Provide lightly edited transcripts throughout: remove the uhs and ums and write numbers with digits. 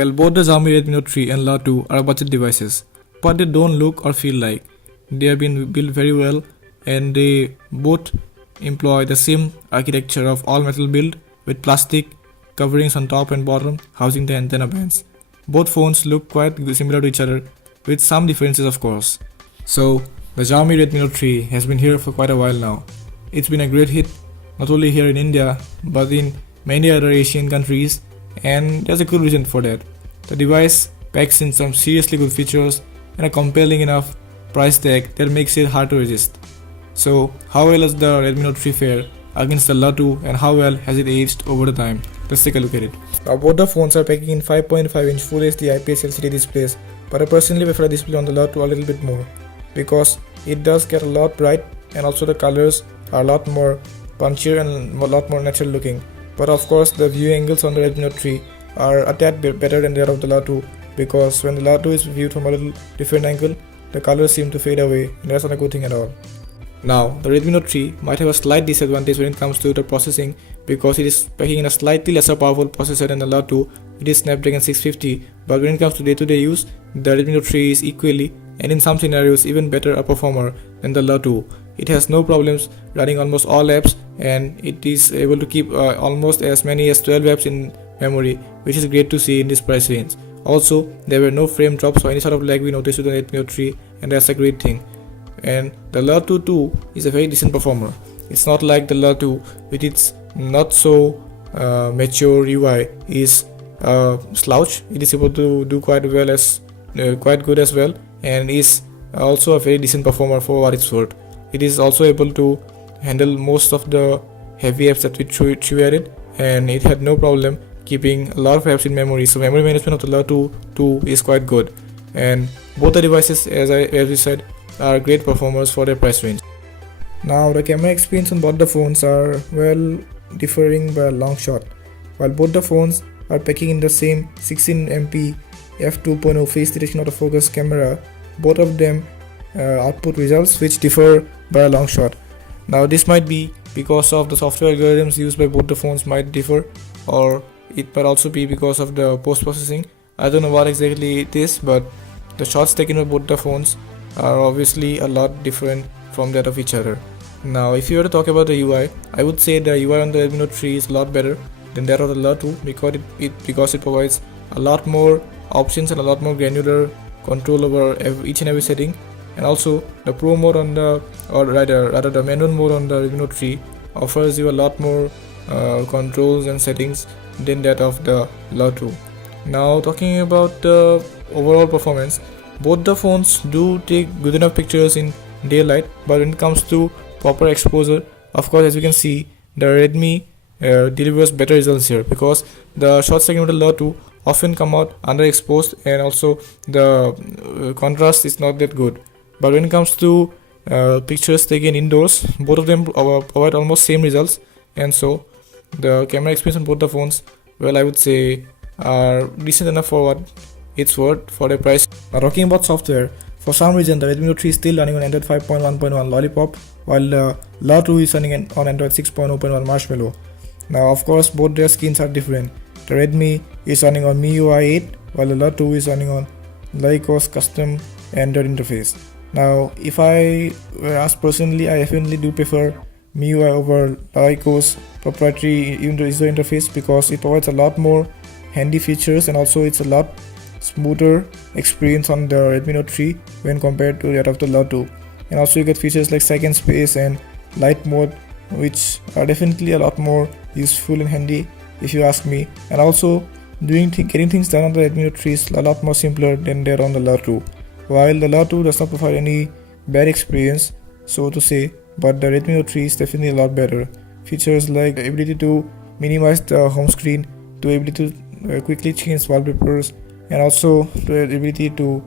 Well, both the Xiaomi Redmi Note 3 and LeEco 2 are budget devices, but they don't look or feel like. They have been built very well, and they both employ the same architecture of all metal build with plastic coverings on top and bottom housing the antenna bands. Both phones look quite similar to each other, with some differences of course. So, the Xiaomi Redmi Note 3 has been here for quite a while now. It's been a great hit, not only here in India, but in many other Asian countries, and there's a good reason for that. The device packs in some seriously good features and a compelling enough price tag that makes it hard to resist. So, how well does the Redmi Note 3 fare against the LeEco 2, and how well has it aged over the time? Let's take a look at it. Now, both the phones are packing in 5.5-inch Full HD IPS LCD displays, but I personally prefer the display on the LeEco 2 a little bit more, because it does get a lot bright, and also the colors are a lot more punchier and a lot more natural looking. But of course, the view angles on the Redmi Note 3 are a tad bit better than that of the LeEco 2, because when the LeEco 2 is viewed from a little different angle, the colors seem to fade away, and that's not a good thing at all. Now, the Redmi Note 3 might have a slight disadvantage when it comes to the processing, because it is packing in a slightly lesser powerful processor than the LeEco 2. It is Snapdragon 650, but when it comes to day-to-day use, the Redmi Note 3 is equally, and in some scenarios even better a performer than the LeEco 2. It has no problems running almost all apps, and it is able to keep almost as many as 12 apps in memory, which is great to see in this price range. Also, there were no frame drops or any sort of lag we noticed with the Redmi Note 3, and that's a great thing. And the LeEco 2 is a very decent performer. It's not like the LeEco 2 with its not so mature UI is slouch. It is able to do quite good as well, and is also a very decent performer for what it's worth. It is also able to handle most of the heavy apps that we added, and it had no problem keeping a lot of apps in memory. So memory management of the LeEco 2 is quite good, and both the devices, as we said, are great performers for their price range. Now, the camera experience on both the phones are well differing by a long shot. While both the phones are packing in the same 16MP f2.0 face detection autofocus camera, both of them output results which differ by a long shot. Now, this might be because of the software algorithms used by both the phones might differ, or it might also be because of the post-processing. I don't know what exactly it is, but the shots taken by both the phones are obviously a lot different from that of each other. Now, if you were to talk about the UI, I would say the UI on the Redmi Note 3 is a lot better than that of the LeEco 2, because it provides a lot more options and a lot more granular control over each and every setting. And also, the Pro mode on the manual mode on the Redmi Note 3 offers you a lot more controls and settings than that of the LeEco 2. Now, talking about the overall performance, both the phones do take good enough pictures in daylight, but when it comes to proper exposure, of course, as you can see, the Redmi delivers better results here, because the shots taken with the LeEco 2 often come out underexposed, and also the contrast is not that good. But when it comes to pictures taken indoors, both of them provide almost same results, and so the camera experience on both the phones, well, I would say are decent enough for what it's worth for the price. Now, talking about software, for some reason the Redmi Note 3 is still running on Android 5.1.1 Lollipop, while the LeEco 2 is running on Android 6.0.1 Marshmallow. Now, of course, both their skins are different. The Redmi is running on MIUI 8, while the LeEco 2 is running on LeEco's custom Android interface. Now, if I were asked personally, I definitely do prefer MIUI over LeEco's proprietary user interface, because it provides a lot more handy features, and also it's a lot smoother experience on the Redmi Note 3 when compared to that of the LeEco 2. And also you get features like second space and light mode, which are definitely a lot more useful and handy if you ask me. And also getting things done on the Redmi Note 3 is a lot more simpler than that on the LeEco 2. While the LeEco 2 does not provide any bad experience, so to say, but the Redmi Note 3 is definitely a lot better. Features like the ability to minimize the home screen, the ability to quickly change wallpapers, and also the ability to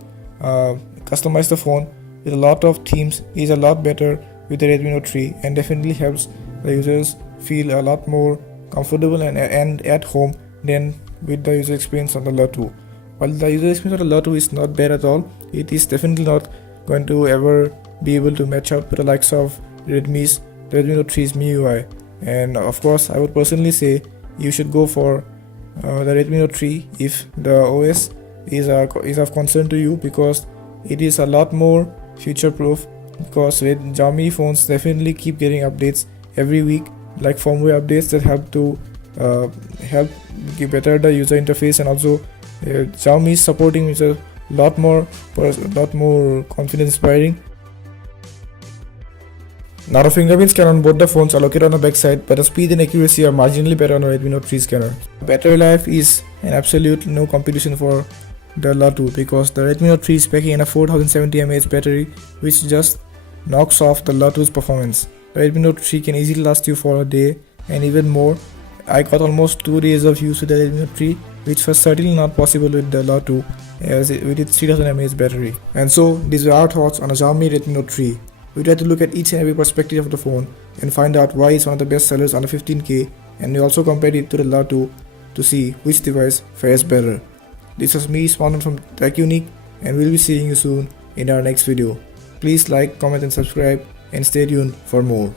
customize the phone with a lot of themes is a lot better with the Redmi Note 3, and definitely helps the users feel a lot more comfortable and at home than with the user experience on the LeEco 2. While the user experience on the LeEco 2 is not bad at all, it is definitely not going to ever be able to match up with the likes of the Redmi Note 3's MIUI. And of course, I would personally say you should go for the Redmi Note 3 if the OS is of concern to you, because it is a lot more future proof, because with Xiaomi phones definitely keep getting updates every week, like firmware updates that help give better the user interface, and also Xiaomi is supporting is a lot more confidence inspiring. Now the fingerprint scanner on both the phones are located on the back side, but the speed and accuracy are marginally better on the Redmi Note 3 scanner. Battery life is an absolute no competition for the LeEco, because the Redmi Note 3 is packing in a 4070 mAh battery, which just knocks off the LeEco's performance. The Redmi Note 3 can easily last you for a day and even more. I got almost 2 days of use with the Redmi Note 3, which was certainly not possible with the LeEco with its 3000 mAh battery. And so these are our thoughts on a Xiaomi Redmi Note 3. We try to look at each and every perspective of the phone and find out why it's one of the best sellers under 15K, and we also compared it to the LeEco to see which device fares better. This was me, Swanan from Tech Unique, and we'll be seeing you soon in our next video. Please like, comment and subscribe, and stay tuned for more.